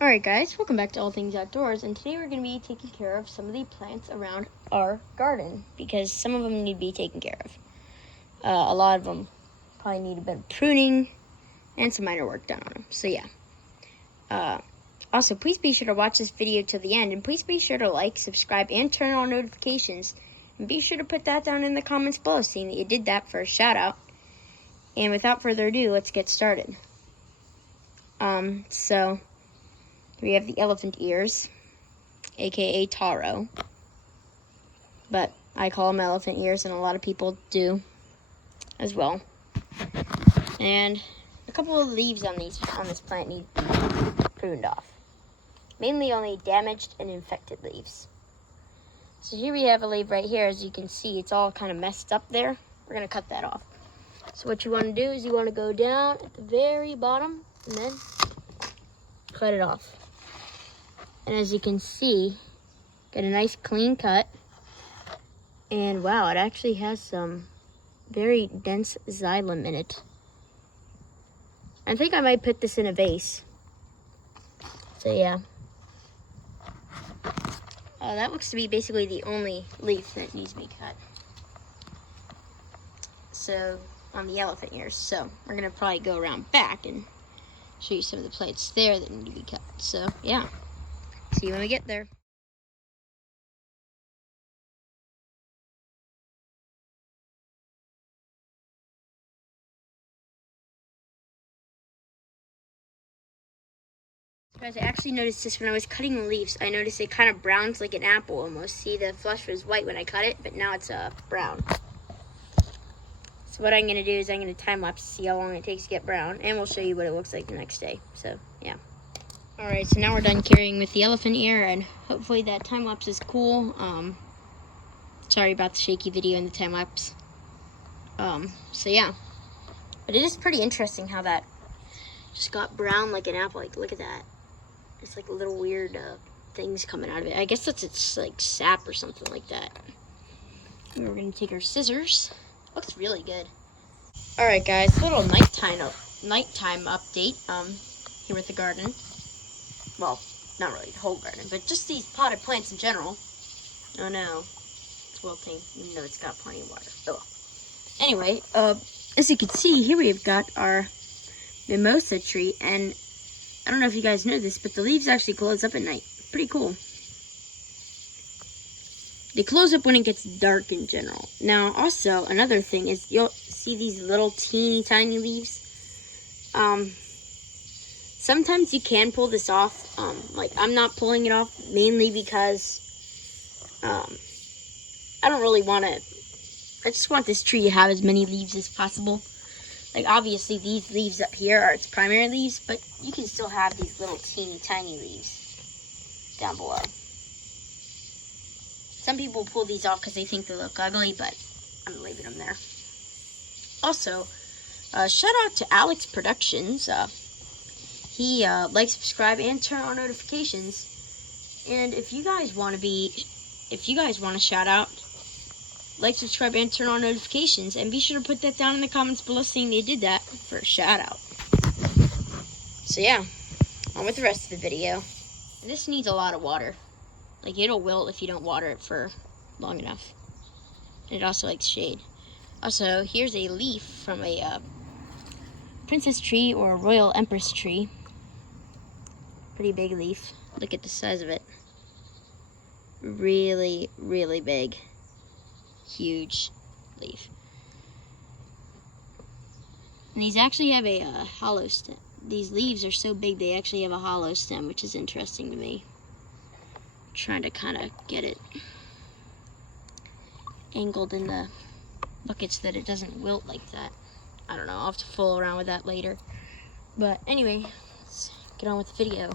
Alright guys, welcome back to All Things Outdoors, and today we're going to be taking care of some of the plants around our garden, because some of them need to be taken care of. A lot of them probably need a bit of pruning and some minor work done on them, so yeah. Also, please be sure to watch this video till the end, and please be sure to like, subscribe, and turn on notifications, and be sure to put that down in the comments below, seeing that you did that for a shout out. And without further ado, let's get started. So we have the elephant ears, aka taro, but I call them elephant ears, and a lot of people do as well. And a couple of leaves on this plant need pruned off, mainly only damaged and infected leaves. So here we have a leaf right here. As you can see, it's all kind of messed up there. We're gonna cut that off. So what you want to do is you want to go down at the very bottom and then cut it off. And as you can see, got a nice clean cut. And wow, it actually has some very dense xylem in it. I think I might put this in a vase. So yeah. That looks to be basically the only leaf that needs to be cut. So, on the elephant ears. So, we're going to probably go around back and show you some of the plants there that need to be cut. So, yeah. See you when we get there. Guys, I actually noticed this when I was cutting the leaves. I noticed it kind of browns like an apple almost. See, the flesh was white when I cut it, but now it's brown. So what I'm going to do is I'm going to time lapse to see how long it takes to get brown, and we'll show you what it looks like the next day. So, yeah. Alright, so now we're done carrying with the elephant ear, and hopefully that time lapse is cool. Sorry about the shaky video in the time lapse. So yeah. But it is pretty interesting how that just got brown like an apple. Like, look at that. It's like little weird things coming out of it. I guess that's its like sap or something like that. And we're going to take our scissors. Looks really good. Alright guys, little nighttime update here with the garden. Well, not really the whole garden, but just these potted plants in general. Oh no, it's wilting, even though it's got plenty of water. Oh well. Anyway, as you can see, here we've got our mimosa tree, and I don't know if you guys know this, but the leaves actually close up at night. Pretty cool. They close up when it gets dark in general. Now, also, another thing is you'll see these little teeny tiny leaves. Sometimes you can pull this off. Like, I'm not pulling it off mainly because I don't really want to. I just want this tree to have as many leaves as possible. Like, obviously, these leaves up here are its primary leaves, but you can still have these little teeny tiny leaves down below. Some people pull these off because they think they look ugly, but I'm leaving them there. Also, shout out to Alex Productions. He like, subscribe, and turn on notifications. And if you guys want to shout out, like, subscribe, and turn on notifications, and be sure to put that down in the comments below, saying they did that for a shout out. So yeah, on with the rest of the video. This needs a lot of water. Like, it'll wilt if you don't water it for long enough. And it also likes shade. Also, here's a leaf from a princess tree or royal empress tree. Pretty big leaf. Look at the size of it. Really, really big. Huge leaf. And these actually have a hollow stem. These leaves are so big they actually have a hollow stem, which is interesting to me. Trying to kind of get it angled in the bucket so that it doesn't wilt like that. I don't know, I'll have to fool around with that later. But anyway, let's get on with the video.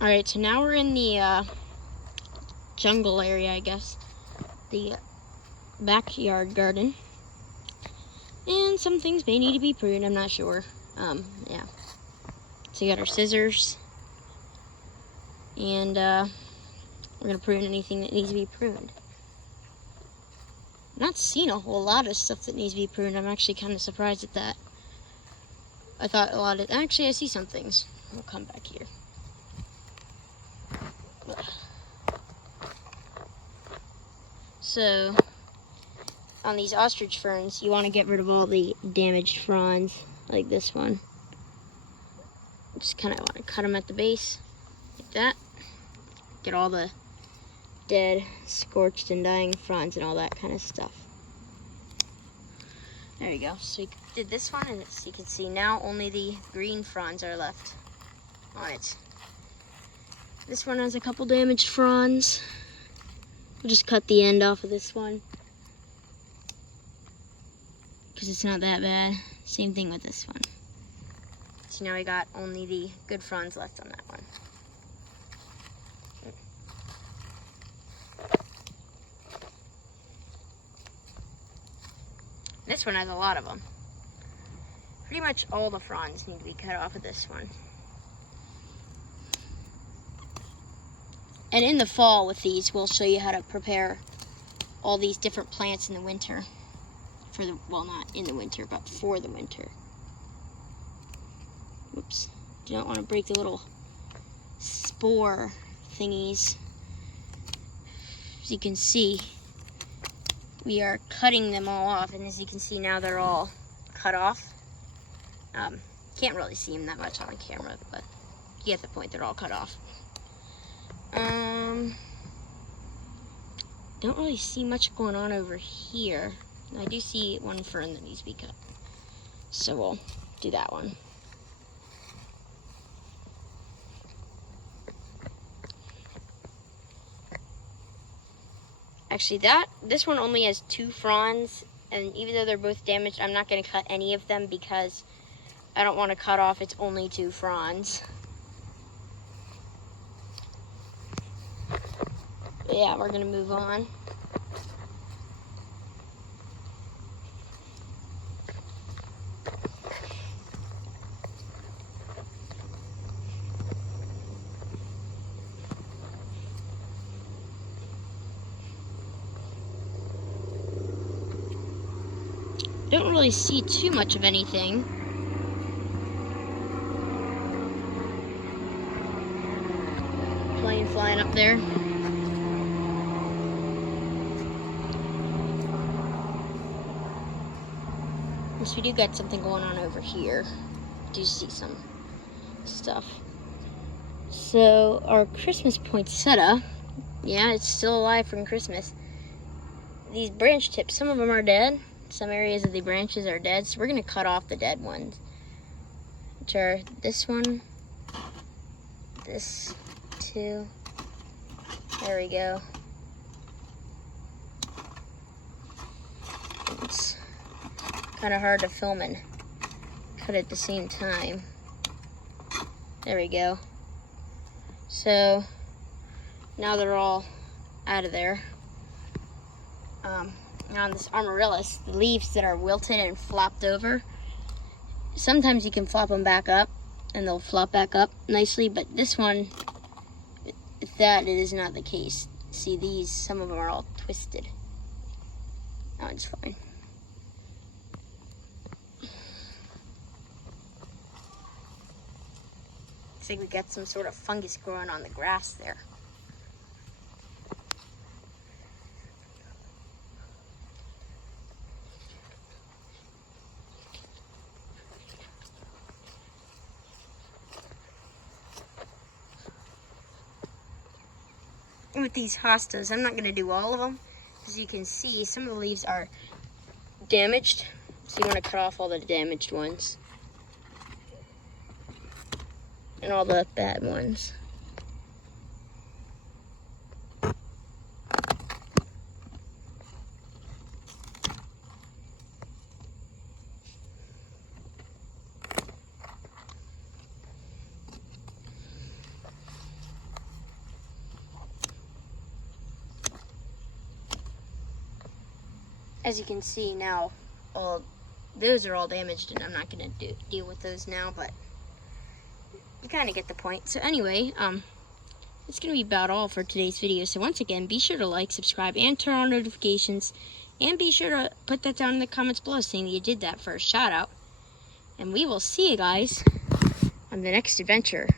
Alright, so now we're in the jungle area, I guess. The backyard garden. And some things may need to be pruned, I'm not sure. Yeah. So we got our scissors. And We're going to prune anything that needs to be pruned. I'm not seeing a whole lot of stuff that needs to be pruned. I'm actually kind of surprised at that. I thought a lot of... Actually, I see some things. We'll come back here. So, on these ostrich ferns, you want to get rid of all the damaged fronds, like this one. Just kind of want to cut them at the base, like that. Get all the dead, scorched, and dying fronds and all that kind of stuff. There you go. So we did this one, and as you can see now, only the green fronds are left on it. This one has a couple damaged fronds. We'll just cut the end off of this one, because it's not that bad. Same thing with this one. So now we got only the good fronds left on that one. This one has a lot of them. Pretty much all the fronds need to be cut off of this one. And in the fall with these, we'll show you how to prepare all these different plants in the winter. For the, well, not in the winter, but for the winter. Oops. Do not want to break the little spore thingies. As you can see, we are cutting them all off, and as you can see now, they're all cut off. Can't really see them that much on the camera, but you get the point. They're all cut off. Don't really see much going on over here. I do see one fern that needs to be cut, so we'll do that one. Actually, this one only has 2 fronds, and even though they're both damaged, I'm not going to cut any of them because I don't want to cut off its only 2 fronds. But yeah, we're going to move on. Don't really see too much of anything. Plane flying up there. Yes, we do got something going on over here. Do see some stuff. So our Christmas poinsettia, yeah, it's still alive from Christmas. These branch tips, some of them are dead. Some areas of the branches are dead, so we're going to cut off the dead ones, which are this one, this 2, there we go. It's kind of hard to film and cut at the same time. There we go. So now they're all out of there. On this amaryllis, the leaves that are wilted and flopped over, sometimes you can flop them back up and they'll flop back up nicely, but this one, with that, it is not the case. See, these, some of them are all twisted. Oh, it's fine. Looks like we got some sort of fungus growing on the grass there. With these hostas, I'm not going to do all of them. As you can see, some of the leaves are damaged, so you want to cut off all the damaged ones and all the bad ones. As you can see now, those are all damaged, and I'm not going to deal with those now, but you kind of get the point. So anyway, It's going to be about all for today's video. So once again, be sure to like, subscribe, and turn on notifications. And be sure to put that down in the comments below saying that you did that for a shout out. And we will see you guys on the next adventure.